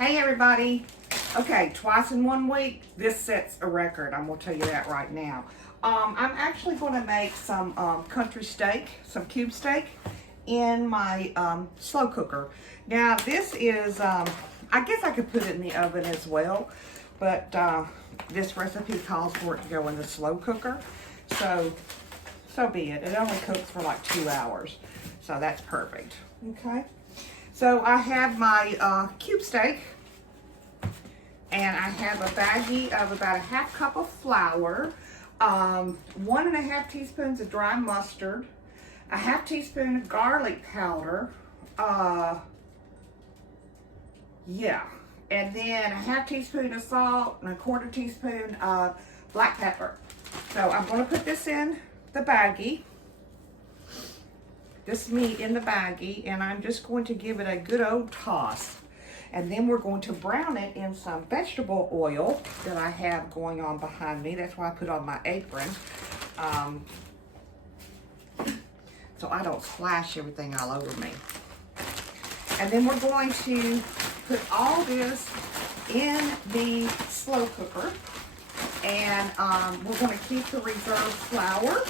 Hey everybody. Okay, twice in 1 week, this sets a record. I'm gonna tell you that right now. I'm actually gonna make some country steak, some cube steak in my slow cooker. Now this is, I guess I could put it in the oven as well, but this recipe calls for it to go in the slow cooker. So be it. It only cooks for like 2 hours. So that's perfect, okay? So I have my cube steak, and I have a baggie of about a ½ cup of flour, 1½ teaspoons of dry mustard, a ½ teaspoon of garlic powder, and then a ½ teaspoon of salt and a ¼ teaspoon of black pepper. So I'm going to put this in the baggie, this meat in the baggie, and I'm just going to give it a good old toss. And then we're going to brown it in some vegetable oil that I have going on behind me. That's why I put on my apron. So I don't splash everything all over me. And then we're going to put all this in the slow cooker. And we're going to keep the reserved flour,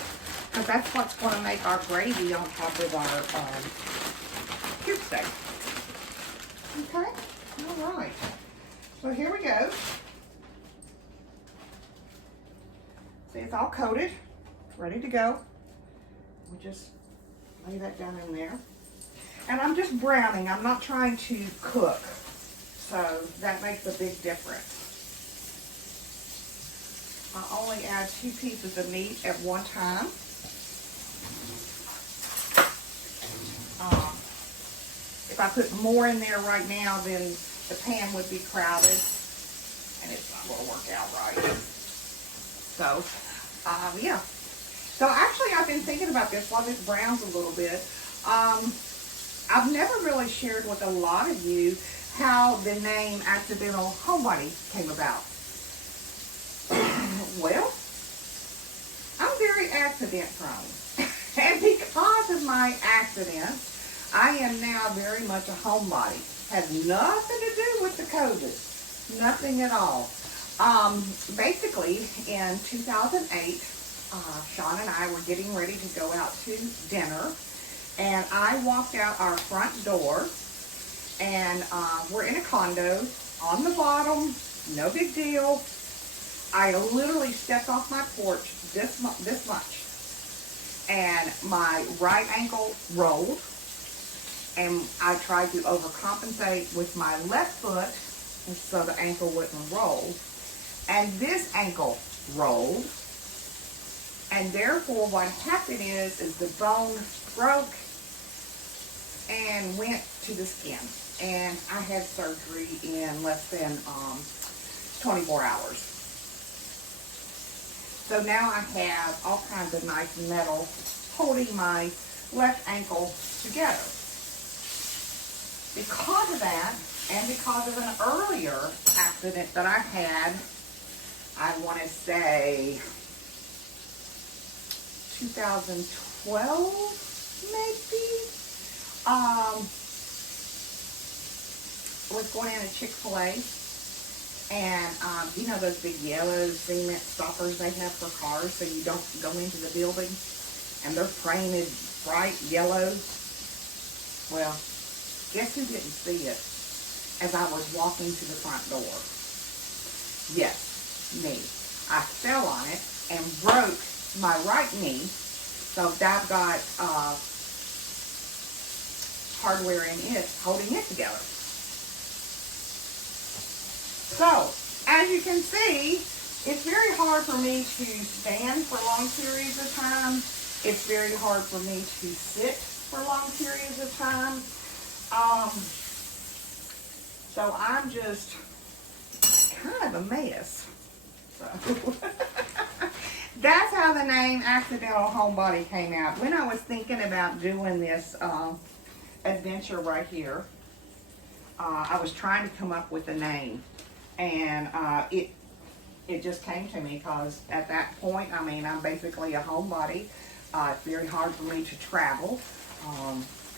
because that's what's going to make our gravy on top of our cube steak. Okay, all right. So here we go. See, it's all coated, ready to go. We'll just lay that down in there. And I'm just browning. I'm not trying to cook. So that makes a big difference. I only add 2 pieces of meat at one time. If I put more in there right now, then the pan would be crowded, and it's not going to work out right. So, yeah. So actually, I've been thinking about this while this browns a little bit. I've never really shared with a lot of you how the name Accidental Homebody came about. Well, I'm very accident prone. And because of my accidents, I am now very much a homebody. Has nothing to do with the COVID. Nothing at all. Basically, in 2008, Sean and I were getting ready to go out to dinner. And I walked out our front door. And we're in a condo. On the bottom, no big deal. I literally stepped off my porch this much. And my right ankle rolled. And I tried to overcompensate with my left foot so the ankle wouldn't roll. And this ankle rolled. And therefore what happened is the bone broke and went to the skin. And I had surgery in less than 24 hours. So now I have all kinds of nice metal holding my left ankle together. Because of that, and because of an earlier accident that I had, I want to say 2012, maybe, was going in a Chick-fil-A, and you know those big yellow cement stoppers they have for cars so you don't go into the building, and they're painted bright yellow? Well, guess who didn't see it as I was walking to the front door? Yes, me. I fell on it and broke my right knee. So I've got hardware in it holding it together. So, as you can see, it's very hard for me to stand for long periods of time. It's very hard for me to sit for long periods of time. So I'm just kind of a mess. So that's how the name Accidental Homebody came out. When I was thinking about doing this adventure right here, I was trying to come up with a name, and it just came to me because at that point, I mean, I'm basically a homebody. It's very hard for me to travel.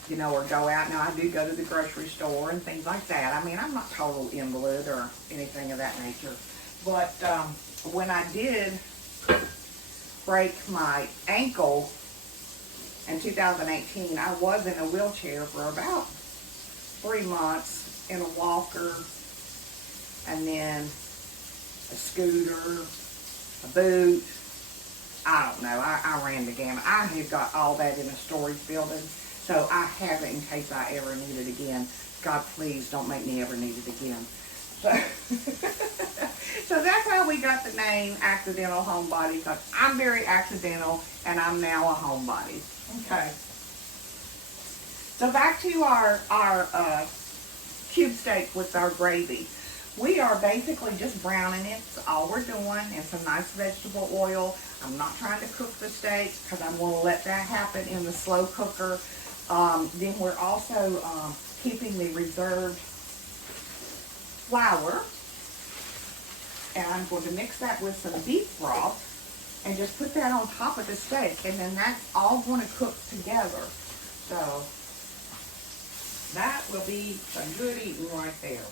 you know, or go out. Now, I do go to the grocery store and things like that. I mean, I'm not total invalid or anything of that nature. But when I did break my ankle in 2018, I was in a wheelchair for about 3 months, in a walker, and then a scooter, a boot. I don't know. I ran the gamut. I have got all that in a storage building, so I have it in case I ever need it again. God, please don't make me ever need it again. So, so that's how we got the name Accidental Homebody, because I'm very accidental, and I'm now a homebody. Okay. So back to our cube steak with our gravy. We are basically just browning it. That's all we're doing, and some nice vegetable oil. I'm not trying to cook the steak because I'm going to let that happen in the slow cooker. Then we're also keeping the reserved flour, and I'm going to mix that with some beef broth and just put that on top of the steak, and then that's all going to cook together. So that will be some good eating right there.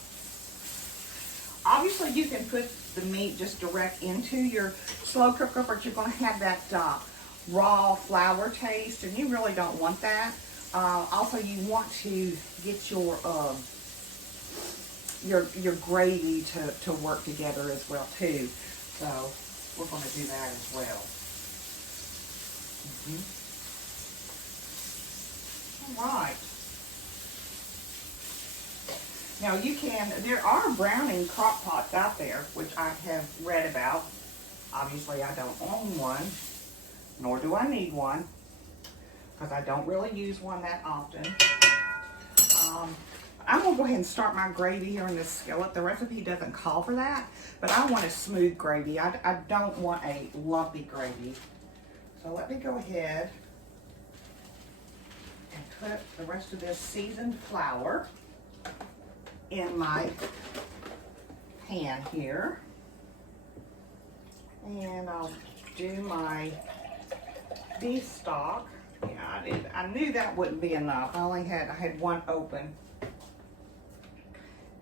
Obviously, you can put the meat just direct into your slow cooker, but you're going to have that raw flour taste, and you really don't want that. Also, you want to get your gravy to work together as well too. So we're going to do that as well. All right. Now there are browning crock pots out there, which I have read about. Obviously, I don't own one, nor do I need one, because I don't really use one that often. I'm going to go ahead and start my gravy here in this skillet. The recipe doesn't call for that, but I want a smooth gravy. I don't want a lumpy gravy. So let me go ahead and put the rest of this seasoned flour in my pan here, and I'll do my beef stock. Yeah, I knew that wouldn't be enough. I had one open,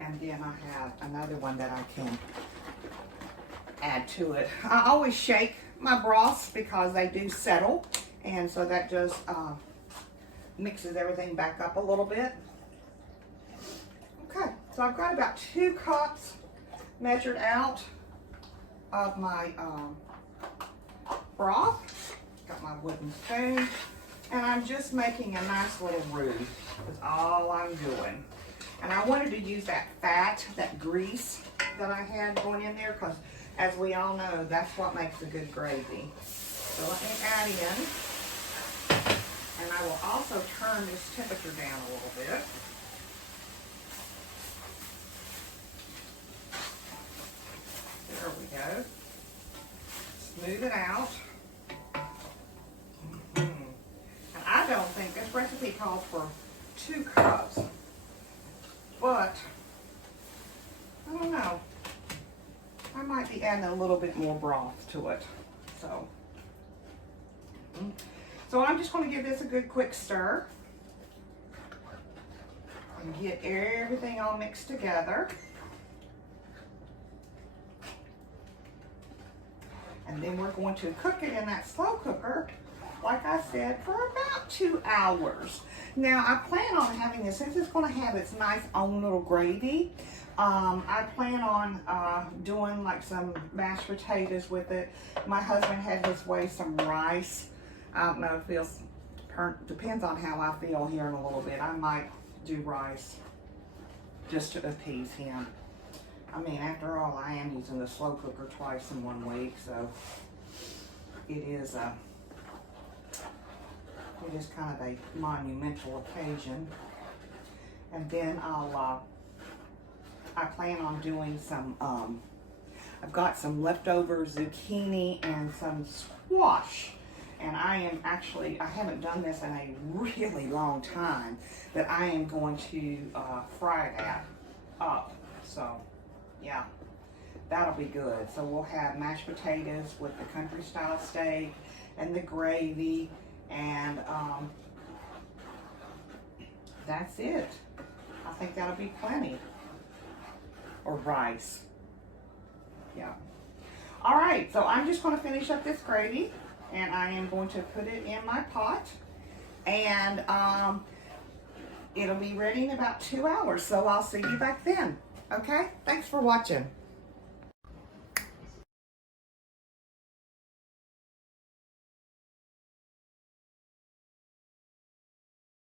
and then I have another one that I can add to it. I always shake my broths because they do settle, and so that just mixes everything back up a little bit. Okay, so I've got about 2 cups measured out of my broth. Got my wooden spoon, and I'm just making a nice little roux. That's all I'm doing. And I wanted to use that fat, that grease that I had going in there, because as we all know, that's what makes a good gravy. So let me add in, and I will also turn this temperature down a little bit. There we go. Smooth it out. And I don't think this recipe calls for 2 cups, but I don't know. I might be adding a little bit more broth to it. So I'm just going to give this a good quick stir and get everything all mixed together. And then we're going to cook it in that slow cooker, like I said, for about 2 hours. Now, I plan on having this, since it's going to have its nice own little gravy, I plan on doing like some mashed potatoes with it. My husband had his way some rice. I don't know, depends on how I feel here in a little bit. I might do rice just to appease him. I mean, after all, I am using the slow cooker twice in 1 week, so it is kind of a monumental occasion. And then I plan on doing some, I've got some leftover zucchini and some squash. And I haven't done this in a really long time, but I am going to fry that up. So, yeah, that'll be good. So we'll have mashed potatoes with the country style steak and the gravy, and that's it. I think that'll be plenty. Or rice. Yeah. All right, so I'm just going to finish up this gravy, and I am going to put it in my pot, and it'll be ready in about 2 hours, so I'll see you back then. Okay? Thanks for watching.